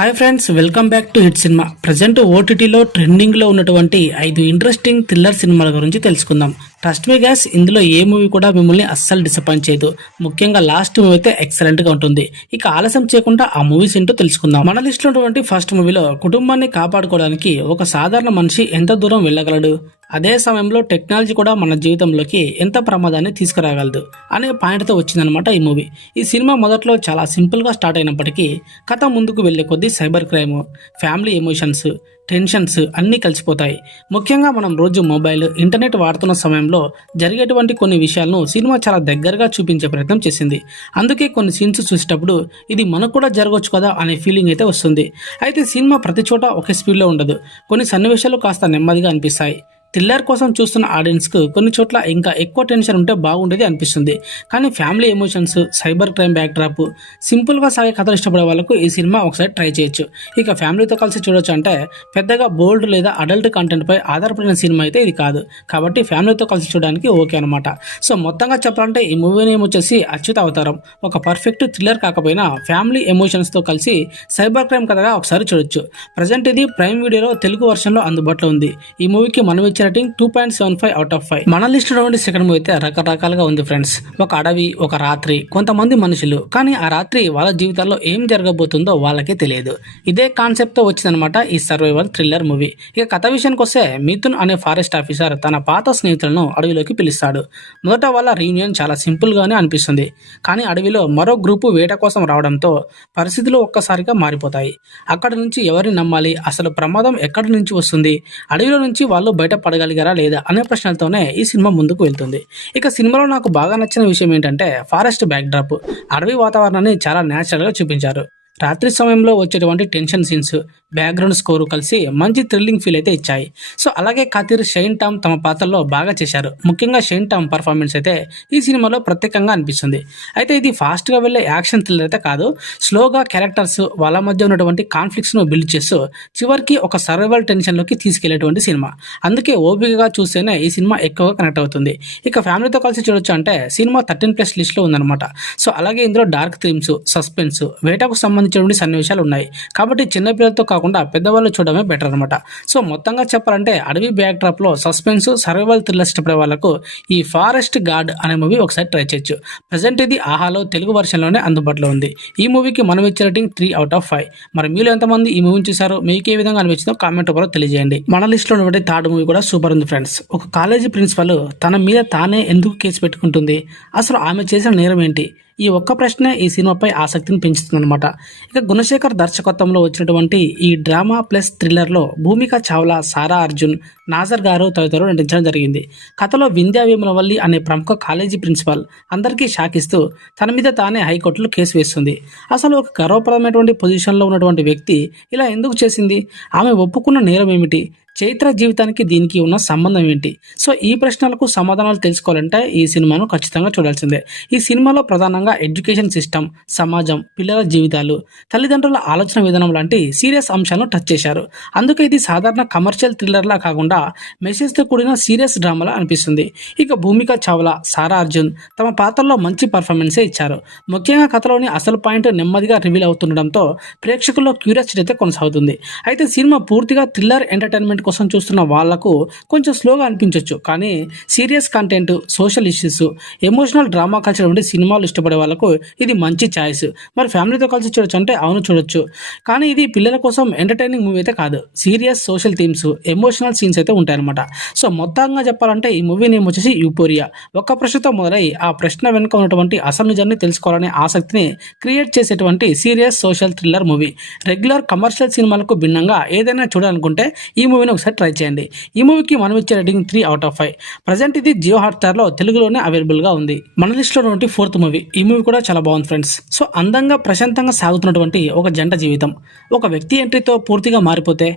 Hi friends, welcome back to hit cinema. Present ఓటీటీలో ట్రెండింగ్లో ఉన్నటువంటి 5 ఇంట్రెస్టింగ్ థ్రిల్లర్ సినిమాల గురించి తెలుసుకుందాం. ట్రస్ట్ మీ గ్యాస్, ఇందులో ఏ మూవీ కూడా మిమ్మల్ని అస్సలు డిసప్పాయింట్ చేయదు. ముఖ్యంగా లాస్ట్ మూవీ అయితే ఎక్సలెంట్గా ఉంటుంది. ఇక ఆలస్యం చేయకుండా ఆ మూవీస్ ఏంటో తెలుసుకుందాం. మన లిస్ట్లో ఉన్నటువంటి ఫస్ట్ మూవీలో కుటుంబాన్ని కాపాడుకోవడానికి ఒక సాధారణ మనిషి ఎంత దూరం వెళ్ళగలడు, అదే సమయంలో టెక్నాలజీ కూడా మన జీవితంలోకి ఎంత ప్రమాదాన్ని తీసుకురాగలదు అనే పాయింట్తో వచ్చిందనమాట ఈ మూవీ. ఈ సినిమా మొదట్లో చాలా సింపుల్గా స్టార్ట్ అయినప్పటికీ కథ ముందుకు వెళ్లే కొద్దీ cyber crime, family emotions, tensions అన్నీ కలిసిపోతాయి. ముఖ్యంగా మనం రోజు మొబైల్, ఇంటర్నెట్ వాడుతున్న సమయంలో జరిగేటువంటి కొన్ని విషయాలను సినిమా చాలా దగ్గరగా చూపించే ప్రయత్నం చేసింది. అందుకే కొన్ని సీన్స్ చూసేటప్పుడు ఇది మనకు కూడా జరగవచ్చు కదా అనే ఫీలింగ్ అయితే వస్తుంది. అయితే సినిమా ప్రతి చోట ఒకే స్పీడ్లో ఉండదు. కొన్ని సన్నివేశాలు కాస్త నెమ్మదిగా అనిపిస్తాయి. థ్రిల్లర్ కోసం చూస్తున్న ఆడియన్స్కు కొన్ని చోట్ల ఇంకా ఎక్కువ టెన్షన్ ఉంటే బాగుండేది అనిపిస్తుంది. కానీ family emotions, cyber crime backdrop, సింపుల్గా సాగే కథలు ఇష్టపడే వాళ్ళకు ఈ సినిమా ఒకసారి ట్రై చేయొచ్చు. ఇక ఫ్యామిలీతో కలిసి చూడొచ్చు అంటే పెద్దగా బోల్డ్ లేదా అడల్ట్ కంటెంట్పై ఆధారపడిన సినిమా అయితే ఇది కాదు. కాబట్టి ఫ్యామిలీతో కలిసి చూడడానికి ఓకే అనమాట. సో మొత్తంగా చెప్పాలంటే ఈ మూవీ నేమ్ వచ్చేసి అచ్యుత అవతారం. ఒక పర్ఫెక్ట్ థ్రిల్లర్ కాకపోయినా ఫ్యామిలీ ఎమోషన్స్తో కలిసి సైబర్ క్రైమ్ కథగా ఒకసారి చూడొచ్చు. ప్రజెంట్ ఇది ప్రైమ్ వీడియోలో తెలుగు వర్షన్లో అందుబాటులో ఉంది. ఈ మూవీకి మనం రేటింగ్ 2.75 అవుట్ ఆఫ్ 5. మన లిస్ట్ లో సెకండ్ మూవీ అయితే రకరకాలుగా ఉంది ఫ్రెండ్స్. ఒక అడవి, ఒక రాత్రి, కొంతమంది మనుషులు. కానీ ఆ రాత్రి వాళ్ళ జీవితాల్లో ఏం జరగబోతుందో వాళ్ళకే తెలియదు. ఇదే కాన్సెప్ట్ తో వచ్చిందనమాట ఈ సర్వైవల్ థ్రిల్లర్ మూవీ. ఇక కథ విషయానికి వస్తే, మిథున్ అనే ఫారెస్ట్ ఆఫీసర్ తన పాత స్నేహితులను అడవిలోకి పిలుస్తాడు. మొదట వాళ్ళ రీయూనియన్ చాలా సింపుల్ గానే అనిపిస్తుంది. కానీ అడవిలో మరో గ్రూపు వేట కోసం రావడంతో పరిస్థితులు ఒక్కసారిగా మారిపోతాయి. అక్కడి నుంచి ఎవరిని నమ్మాలి, అసలు ప్రమాదం ఎక్కడి నుంచి వస్తుంది, అడవిలో నుంచి వాళ్ళు బయట పడగలిగారా లేదా అనే ప్రశ్నలతోనే ఈ సినిమా ముందుకు వెళ్తుంది. ఇక సినిమాలో నాకు బాగా నచ్చిన విషయం ఏంటంటే ఫారెస్ట్ బ్యాక్డ్రాప్, అడవి వాతావరణాన్ని చాలా న్యాచురల్గా చూపించారు. రాత్రి సమయంలో వచ్చేటువంటి టెన్షన్ సీన్స్, బ్యాక్గ్రౌండ్ స్కోరు కలిసి మంచి థ్రిల్లింగ్ ఫీల్ అయితే ఇచ్చాయి. సో అలాగే ఖతీర్, షైన్ టామ్ తమ పాత్రలో బాగా చేశారు. ముఖ్యంగా షైన్ టామ్ పర్ఫార్మెన్స్ అయితే ఈ సినిమాలో ప్రత్యేకంగా అనిపిస్తుంది. అయితే ఇది ఫాస్ట్గా వెళ్ళే యాక్షన్ థ్రిల్లర్ అయితే కాదు. స్లోగా క్యారెక్టర్స్ వాళ్ళ మధ్య ఉన్నటువంటి కాన్ఫ్లిక్ట్స్ను బిల్డ్ చేస్తూ చివరికి ఒక సర్వైవల్ టెన్షన్లోకి తీసుకెళ్లేటువంటి సినిమా. అందుకే ఓపికగా చూస్తేనే ఈ సినిమా ఎక్కువగా కనెక్ట్ అవుతుంది. ఇక ఫ్యామిలీతో కలిసి చూడొచ్చు అంటే సినిమా 13+ లిస్ట్లో ఉందన్నమాట. సో అలాగే ఇందులో డార్క్ థీమ్స్, సస్పెన్స్, వేటకు సంబంధించినటువంటి సన్నివేశాలు ఉన్నాయి. కాబట్టి చిన్నపిల్లలతో కాకుండా పెద్దవాళ్ళు చూడడమే బెటర్ అనమాట. సో మొత్తంగా చెప్పాలంటే అడవి బ్యాక్ డ్రాప్ లో సస్పెన్స్, సర్వైవల్ థ్రిల్లర్ ఇష్టపడే వాళ్ళకు ఈ ఫారెస్ట్ గార్డ్ అనే మూవీ ఒకసారి ట్రై చేయొచ్చు. ప్రజెంట్ ఇది ఆహాలో తెలుగు వర్షన్లోనే అందుబాటులో ఉంది. ఈ మూవీకి మనం ఇచ్చే రేటింగ్ 3 అవుట్ ఆఫ్ 5. మరి మీలో ఎంతమంది ఈ మూవీని చూసారో, మీకు ఏ విధంగా అనిపించిందో కామెంట్ రూపంలో తెలియజేయండి. మన లిస్ట్ లో ఉన్నటువంటి థర్డ్ మూవీ కూడా సూపర్ ఉంది ఫ్రెండ్స్. ఒక కాలేజీ ప్రిన్సిపల్ తన మీద తానే ఎందుకు కేసు పెట్టుకుంటుంది, అసలు ఆమె చేసిన నేరం ఏంటి, ఈ ఒక్క ప్రశ్నే ఈ సినిమాపై ఆసక్తిని పెంచుతుందన్నమాట. ఇక గుణశేఖర్ దర్శకత్వంలో వచ్చినటువంటి ఈ డ్రామా ప్లస్ థ్రిల్లర్లో భూమిక చావ్లా, సారా అర్జున్, నాజర్ గారు తదితరులు నటించడం జరిగింది. కథలో వింధ్యా వేములవల్లి అనే ప్రముఖ కాలేజీ ప్రిన్సిపల్ అందరికీ షాక్ ఇస్తూ తన మీద తానే హైకోర్టులో కేసు వేస్తుంది. అసలు ఒక గర్వప్రదమైనటువంటి పొజిషన్లో ఉన్నటువంటి వ్యక్తి ఇలా ఎందుకు చేసింది, ఆమె ఒప్పుకున్న నేరం ఏమిటి, చైత్ర జీవితానికి దీనికి ఉన్న సంబంధం ఏంటి? సో ఈ ప్రశ్నలకు సమాధానాలు తెలుసుకోవాలంటే ఈ సినిమాను ఖచ్చితంగా చూడాల్సిందే. ఈ సినిమాలో ప్రధానంగా ఎడ్యుకేషన్ సిస్టమ్, సమాజం, పిల్లల జీవితాలు, తల్లిదండ్రుల ఆలోచన విధానం లాంటి సీరియస్ అంశాలను టచ్ చేశారు. అందుకే ఇది సాధారణ కమర్షియల్ థ్రిల్లర్లా కాకుండా మెసేజ్తో కూడిన సీరియస్ డ్రామాలా అనిపిస్తుంది. ఇక భూమిక చావ్లా, సారా అర్జున్ తమ పాత్రలో మంచి పర్ఫార్మెన్సే ఇచ్చారు. ముఖ్యంగా కథలోని అసలు పాయింట్ నెమ్మదిగా రివీల్ అవుతుండడంతో ప్రేక్షకుల్లో క్యూరియాసిటీ అయితే కొనసాగుతుంది. అయితే సినిమా పూర్తిగా థ్రిల్లర్ ఎంటర్టైన్మెంట్ కోసం చూస్తున్న వాళ్లకు కొంచెం స్లోగా అనిపించవచ్చు. కానీ serious content, social issues, emotional drama culture వంటి సినిమాలు ఇష్టపడే వాళ్ళకు ఇది మంచి ఛాయిస్. మరి ఫ్యామిలీతో కలిసి చూడొచ్చు అంటే అవును చూడొచ్చు. కానీ ఇది పిల్లల కోసం ఎంటర్టైనింగ్ మూవీ అయితే కాదు. Serious social themes, emotional scenes అయితే ఉంటాయన్నమాట. సో మొత్తంగా చెప్పాలంటే ఈ మూవీ నేమ్ వచ్చేసి యూపోరియా. ఒక్క ప్రశ్నతో మొదలై ఆ ప్రశ్న వెనుక ఉన్నటువంటి అసలు నిజాన్ని తెలుసుకోవాలనే ఆసక్తిని క్రియేట్ చేసేటువంటి serious social thriller movie. Regular commercial సినిమాలకు భిన్నంగా ఏదైనా చూడాలనుకుంటే ఈ మూవీని ఒకసారి ట్రై చేయండి. ఈ మూవీకి మనం ఇచ్చే రేటింగ్ 3 అవుట్ ఆఫ్ 5. ప్రజెంట్ ఇది జియో హాట్స్టార్ లో తెలుగులోనే అవైలబుల్ గా ఉంది. మన లిస్ట్ లో ఉన్నటువంటి ఫోర్త్ మూవీ. ఈ మూవీ కూడా చాలా బాగుంది ఫ్రెండ్స్. సో అందంగా ప్రశాంతంగా సాగుతున్నటువంటి ఒక జంట జీవితం ఒక వ్యక్తి ఎంట్రీతో పూర్తిగా మారిపోతే,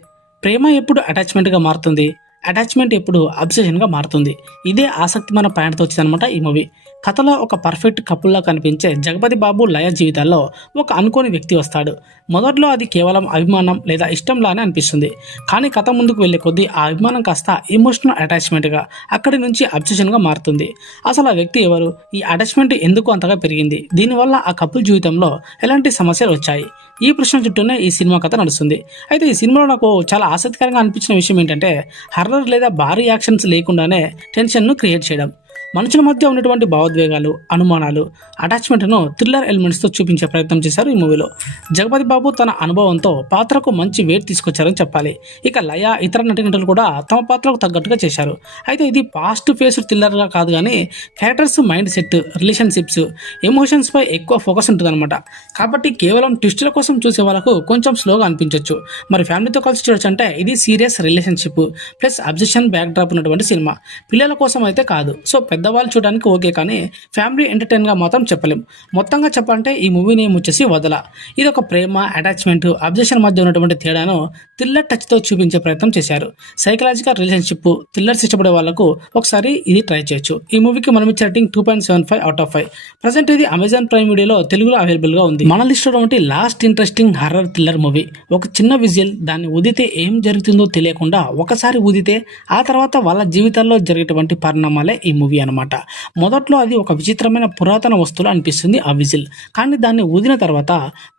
ప్రేమ ఎప్పుడు అటాచ్మెంట్ గా మారుతుంది, అటాచ్మెంట్ ఎప్పుడు అబ్సెషన్ గా మారుతుంది. ఇదే ఆసక్తి మన పాయింట్తో వచ్చిందనమాట ఈ మూవీ. కథలో ఒక పర్ఫెక్ట్ కపుల్లా కనిపించే జగపతి బాబు లయ జీవితాల్లో ఒక అనుకోని వ్యక్తి వస్తాడు. మొదట్లో అది కేవలం అభిమానం లేదా ఇష్టంలానే అనిపిస్తుంది. కానీ కథ ముందుకు వెళ్లే కొద్దీ ఆ అభిమానం కాస్త ఎమోషనల్ అటాచ్మెంట్గా, అక్కడి నుంచి అబ్సెషన్గా మారుతుంది. అసలు ఆ వ్యక్తి ఎవరు? ఈ అటాచ్మెంట్ ఎందుకు అంతగా పెరిగింది? దీనివల్ల ఆ కపుల్ జీవితంలో ఎలాంటి సమస్యలు వచ్చాయి? ఈ ప్రశ్న చుట్టూనే ఈ సినిమా కథ నడుస్తుంది. అయితే ఈ సినిమాలో నాకు చాలా ఆసక్తికరంగా అనిపించిన విషయం ఏంటంటే, హర్రర్ లేదా భారీ యాక్షన్స్ లేకుండానే టెన్షన్ను క్రియేట్ చేయడం. మనుషుల మధ్య ఉన్నటువంటి భావోద్వేగాలు, అనుమానాలు, అటాచ్మెంట్ను థ్రిల్లర్ ఎలిమెంట్స్తో చూపించే ప్రయత్నం చేశారు ఈ మూవీలో. జగపతి బాబు తన అనుభవంతో పాత్రకు మంచి వెయిట్ తీసుకొచ్చారని చెప్పాలి. ఇక లయ, ఇతర నటీనటులు కూడా తమ పాత్రకు తగ్గట్టుగా చేశారు. అయితే ఇది పాస్ట్ ఫేస్డ్ థ్రిల్లర్గా కాదు కానీ క్యారెక్టర్స్ మైండ్ సెట్, రిలేషన్షిప్స్, ఎమోషన్స్పై ఎక్కువ ఫోకస్ ఉంటుందన్నమాట. కాబట్టి కేవలం ట్విస్టుల కోసం చూసే వాళ్ళకు కొంచెం స్లోగా అనిపించవచ్చు. మరి ఫ్యామిలీతో కలిసి చూడొచ్చు అంటే ఇది serious relationship plus objection back drop ఉన్నటువంటి సినిమా. పిల్లల కోసం అయితే కాదు. సో పెద్దవాళ్ళు చూడడానికి ఓకే, కానీ ఫ్యామిలీ ఎంటర్టైన్గా మాత్రం చెప్పలేం. మొత్తంగా చెప్పాలంటే ఈ మూవీ నేమ్ వచ్చేసి వదల. ఇది ఒక ప్రేమ, అటాచ్మెంట్, అబ్జెక్షన్ మధ్య ఉన్నటువంటి తేడాను థ్రిల్లర్ టచ్తో చూపించే ప్రయత్నం చేశారు. సైకలాజికల్ రిలేషన్షిప్, థ్రిల్లర్స్ ఇష్టపడే వాళ్ళకు ఒకసారి ఇది ట్రై చేయొచ్చు. ఈ మూవీకి మనం ఇచ్చే రేటింగ్ 2.75 అవుట్ ఆఫ్ 5. ప్రజెంట్ ఇది అమెజాన్ ప్రైమ్ వీడియోలో తెలుగులో అవైలబుల్గా ఉంది. మన లిస్టులో ఉంటే last interesting horror thriller movie. ఒక చిన్న విజిల్, దాన్ని ఊదితే ఏం జరుగుతుందో తెలియకుండా ఒకసారి ఊదితే ఆ తర్వాత వాళ్ళ జీవితాల్లో జరిగేటువంటి పరిణామాలే ఈ మూవీ అనమాట. మొదట్లో అది ఒక విచిత్రమైన పురాతన వస్తువులు అనిపిస్తుంది ఆ విజిల్. కానీ దాన్ని ఊదిన తర్వాత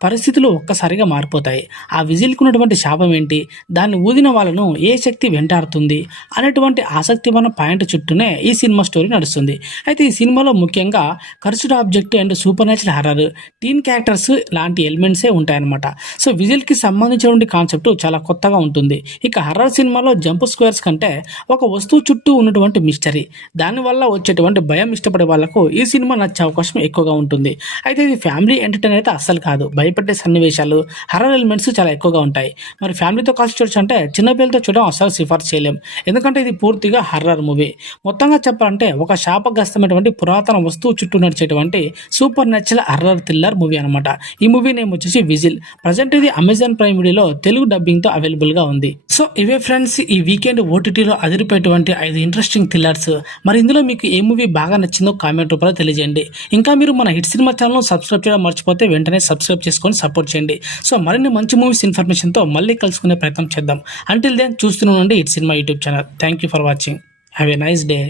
పరిస్థితులు ఒక్కసారిగా మారిపోతాయి. ఆ విజిల్కి ఉన్నటువంటి శాపం ఏంటి, దాన్ని ఊదిన వాళ్ళను ఏ శక్తి వెంటాడుతుంది అనేటువంటి ఆసక్తిమైన పాయింట్ చుట్టూనే ఈ సినిమా స్టోరీ నడుస్తుంది. అయితే ఈ సినిమాలో ముఖ్యంగా cursed object and supernatural horror, teen characters లాంటి ఎలిమెంట్సే ఉంటాయన్నమాట. సో విజిల్కి సంబంధించినటువంటి కాన్సెప్ట్ చాలా కొత్తగా ఉంటుంది. ఇక హర్రర్ సినిమాలో జంప్ స్క్వేర్స్ కంటే ఒక వస్తువు చుట్టూ ఉన్నటువంటి మిస్టరీ, దానివల్ల వచ్చేటువంటి భయం ఇష్టపడే వాళ్ళకు ఈ సినిమా నచ్చే అవకాశం ఎక్కువగా ఉంటుంది. అయితే ఇది ఫ్యామిలీ ఎంటర్టైన్ అయితే అస్సలు కాదు. భయపెట్టే సన్నివేశాలు, హర్రర్ ఎలిమెంట్స్ చాలా ఎక్కువగా ఉంటాయి. మరి ఫ్యామిలీతో కలిసి చూడొచ్చు అంటే చిన్నపిల్లలతో చూడడం అస్సలు సిఫార్సు చేయలేం, ఎందుకంటే ఇది పూర్తిగా హర్రర్ మూవీ. మొత్తంగా చెప్పాలంటే ఒక శాపగ్రస్తమైనటువంటి పురాతన వస్తువు చుట్టూ నడిచేటువంటి supernatural horror thriller movie అనమాట. ఈ మూవీ నేమ్ వచ్చేసి విజిల్. ప్రజెంట్ ఇది అమెజాన్ ప్రైమ్ వీడియోలో తెలుగు డబ్బింగ్తో అవైలబుల్గా ఉంది. సో ఇవే ఫ్రెండ్స్ ఈ వీకెండ్ ఓటీటీలో అదిరిపోయేటువంటి 5 ఇంట్రెస్టింగ్ థ్రిల్లర్స్. మరి ఇందులో మీకు ఏ మూవీ బాగా నచ్చిందో కామెంట్ రూపంలో తెలియజేయండి. ఇంకా మీరు మన హిట్ సినిమా ఛానల్ సబ్స్క్రైబ్ చేయడం మర్చిపోతే వెంటనే సబ్స్క్రైబ్ చేసుకొని సపోర్ట్ చేయండి. సో మరిన్ని మంచి మూవీస్ ఇన్ఫర్మేషన్తో మళ్ళీ కలుసుకునే ప్రయత్నం చేద్దాం. అంటిల్ దెన్ చూస్తూనే ఉండండి hit cinema YouTube channel. Thank you for watching. Have a nice day.